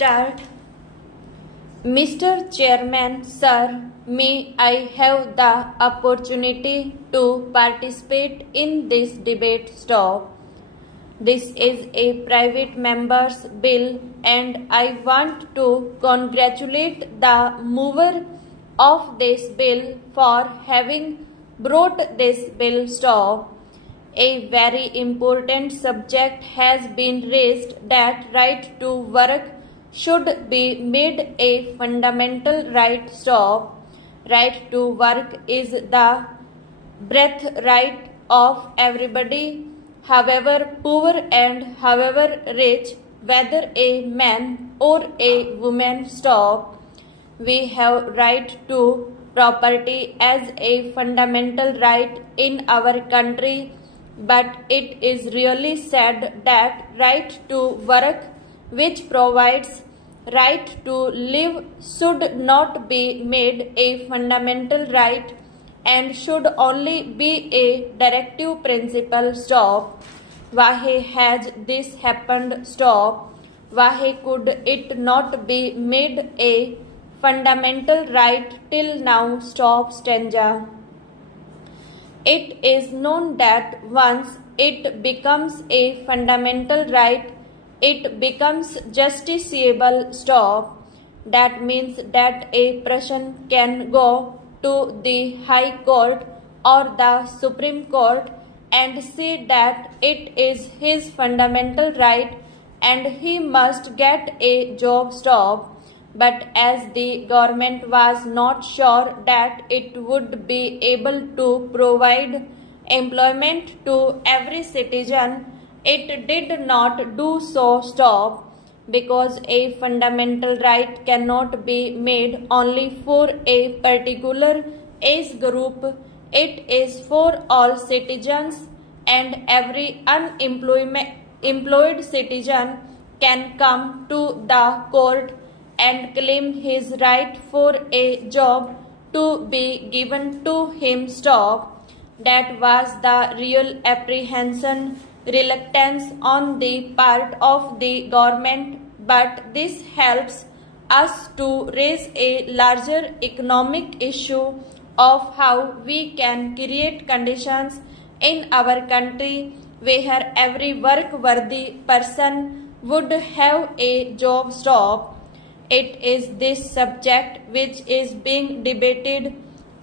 start. Mr. Chairman, sir, may I have the opportunity to participate in this debate? Stop. This is a private member's bill and I want to congratulate the mover of this bill for having brought this bill. Stop. A very important subject has been raised that right to work should be made a fundamental right. Stop. Right to work is the birthright of everybody, however poor and however rich, whether a man or a woman. Stop. We have right to property as a fundamental right in our country, but it is really sad that right to work, which provides right to live, should not be made a fundamental right and should only be a directive principle. Stop. Why has this happened? Stop. Why could it not be made a fundamental right till now? Stop. Stanza. It is known that once it becomes a fundamental right, it becomes justiciable. Stop. That means that a person can go to the High Court or the Supreme Court and say that it is his fundamental right and he must get a job. Stop. But as the government was not sure that it would be able to provide employment to every citizen, it did not do so. Stop. Because a fundamental right cannot be made only for a particular age group. It is for all citizens, and every unemployed citizen can come to the court and claim his right for a job to be given to him. Stop. That was the real apprehension, reluctance on the part of the government, but this helps us to raise a larger economic issue of how we can create conditions in our country where every work-worthy person would have a job. Stop. It is this subject which is being debated,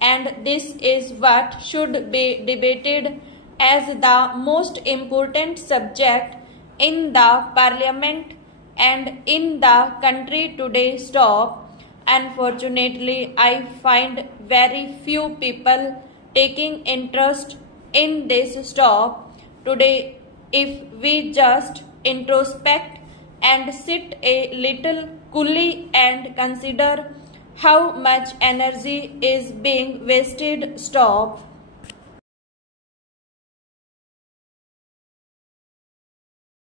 and this is what should be debated as the most important subject in the parliament and in the country today. Stop. Unfortunately, I find very few people taking interest in this. Stop. Today, if we just introspect and sit a little coolly and consider how much energy is being wasted. Stop.